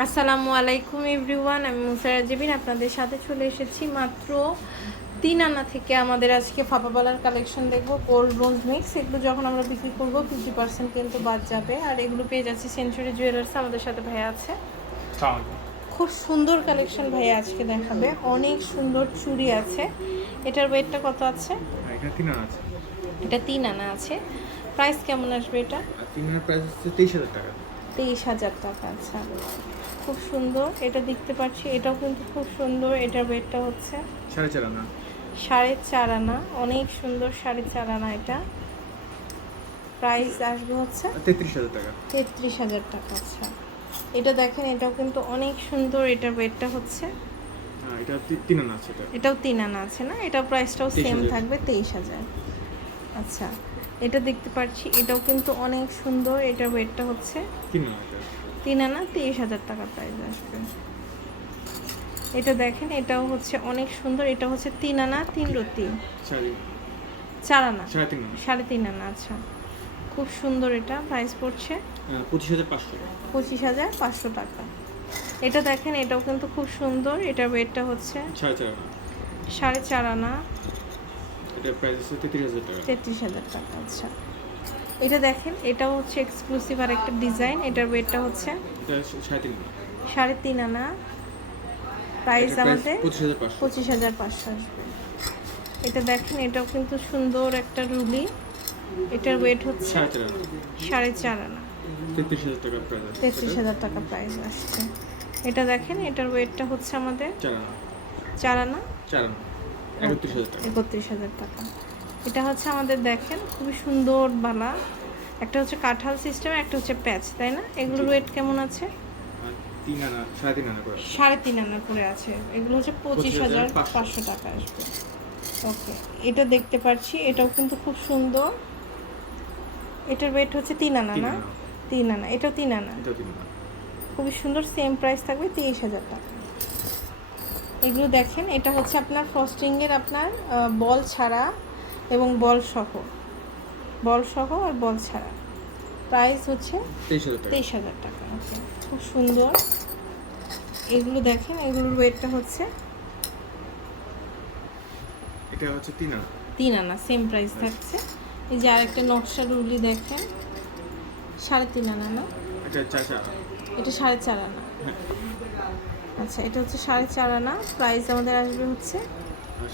আসসালামু আলাইকুম এভরিওয়ান আমি মুসারা জেবিন আপনাদের সাথে চলে এসেছি মাত্র তিন আনা থেকে আমাদের আজকে ফাপাবালার কালেকশন দেখব গোল্ড ব্রোঞ্জ মিক্স এগুলো যখন আমরা বিক্রি করব ফিফটি পার্সেন্ট কিন্তু বাদ যাবে। আর এগুলো পেয়ে যাচ্ছি সেঞ্চুরি জুয়েলার্স আমাদের সাথে ভাইয়া আছে। খুব সুন্দর কালেকশন ভাইয়া আজকে দেখাবে অনেক সুন্দর চুড়ি আছে। এটার ওয়েটটা কত আছে? হ্যাঁ, তিন আনা আছে। এটা তিন আনা আছে। প্রাইস কেমন আসবে এটা? তিন আনার প্রাইস হচ্ছে তেইশ হাজার টাকা। তেইশ হাজার টাকা আচ্ছা। খুব সুন্দর এটা দেখতে পাচ্ছি এটাও কিন্তু খুব সুন্দর এটার ওয়েটটা হচ্ছে সাড়ে চার আনা। সাড়ে চার আনা অনেক সুন্দর সাড়ে চার আনা এটা। প্রাইস আসবে হচ্ছে তেত্রিশ হাজার টাকা। তেত্রিশ হাজার টাকা আচ্ছা। এটা দেখেন এটাও কিন্তু অনেক সুন্দর এটার ওয়েটটা হচ্ছে হ্যাঁ এটা তিন আনা আছে এটাও তিন আনা আছে না? এটার প্রাইসটাও সেম থাকবে তেইশ হাজার। আচ্ছা। এটা দেখতে পাচ্ছি এটাও কিন্তু অনেক সুন্দর এটার ওয়েটটা হচ্ছে তিন আনা তেইশ হাজার টাকা প্রাইস আসবে। এটা দেখেন এটাও হচ্ছে অনেক সুন্দর এটা হচ্ছে তিন আনা তিন রতি। চার আনা? সাড়ে তিন আনা। আচ্ছা। খুব সুন্দর এটা প্রাইস পড়ছে। পঁচিশ হাজার পাঁচশো টাকা। পঁচিশ হাজার পাঁচশো টাকা। এটা দেখেন এটাও কিন্তু খুব সুন্দর এটার ওয়েটটা হচ্ছে সাড়ে চার আনা। এটার প্রাইস হচ্ছে তেত্রিশ হাজার টাকা। তেত্রিশ হাজার টাকা আচ্ছা। এটা দেখেন এটাও হচ্ছে এক্সক্লুসিভ আর একটা ডিজাইন এটার ওয়েটটা হচ্ছে এটা সাড়ে তিন আনা। প্রাইস আমাদের পঁচিশ হাজার পাঁচশো। আসবে। এটা দেখেন এটাও কিন্তু সুন্দর একটা রুলি। এটার ওয়েট হচ্ছে সাড়ে চার আনা। তেত্রিশ হাজার টাকা প্রাইস আসছে। এটা দেখেন এটার ওয়েটটা হচ্ছে আমাদের চার আনা। চার আনা। একত্রিশ হাজার টাকা। এটা হচ্ছে আমাদের দেখেন খুবই সুন্দর বালা। একটা হচ্ছে কাঁঠাল সিস্টেম একটা হচ্ছে প্যাচ তাই না? এগুলোর ওয়েট কেমন আছে? সাড়ে তিন আনা করে আছে। এগুলো হচ্ছে পঁচিশ হাজার পাঁচশো টাকা আসবে। ওকে এটা দেখতে পাচ্ছি এটাও কিন্তু খুব সুন্দর। এটার ওয়েট হচ্ছে তিন আনা না? তিন আনা। এটাও তিন আনা। খুবই সুন্দর সেম প্রাইস থাকবে তেইশ হাজার টাকা। এগুলো দেখেন এটা হচ্ছে আপনার ফ্রস্টিংয়ের আপনার বল ছাড়া এবং বল সহ। বল সহ আর বল ছাড়া। প্রাইস হচ্ছে তেইশ হাজার টাকা। ওকে খুব সুন্দর। এগুলো দেখেন এগুলোর ওয়েটটা হচ্ছে এটা হচ্ছে তিন আনা। তিন আনা সেম প্রাইস থাকছে। এই যে আরেকটা নকশা রুলি দেখেন সাড়ে তিন আনা না? এটা সাড়ে চার আনা। হ্যাঁ। আচ্ছা এটা হচ্ছে সাড়ে চার আনা। প্রাইস আমাদের আসবে হচ্ছে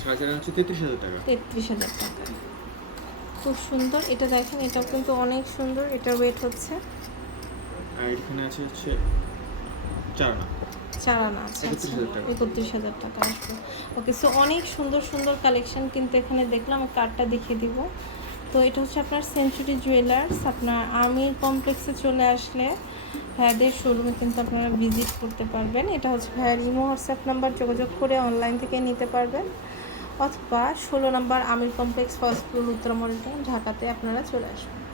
সাড়ে চার আনা হচ্ছে তেত্রিশ হাজার টাকা। তেত্রিশ হাজার টাকা। খুব সুন্দর। এটা দেখেন এটাও কিন্তু অনেক সুন্দর। এটা ওয়েট হচ্ছে আর এখানে আছে হচ্ছে চার আনা। চার আনা আছে। আচ্ছা একত্রিশ হাজার টাকা। আসবে। ওকে সো অনেক সুন্দর সুন্দর কালেকশন কিন্তু এখানে দেখলাম। কার্ডটা দেখিয়ে দিব। তো এটা হচ্ছে আপনার সেঞ্চুরি জুয়েলার্স আপনার আমির কমপ্লেক্সে চলে আসলে ভাইয়াদের শোরুমে কিন্তু আপনারা ভিজিট করতে পারবেন। এটা হচ্ছে ভাইয়ার ইমো হোয়াটসঅ্যাপ নাম্বার যোগাযোগ করে অনলাইন থেকে নিতে পারবেন। অথবা ষোলো নম্বর Amir complex first floor Uttara model ঢাকাতে আপনারা চলে আসবেন।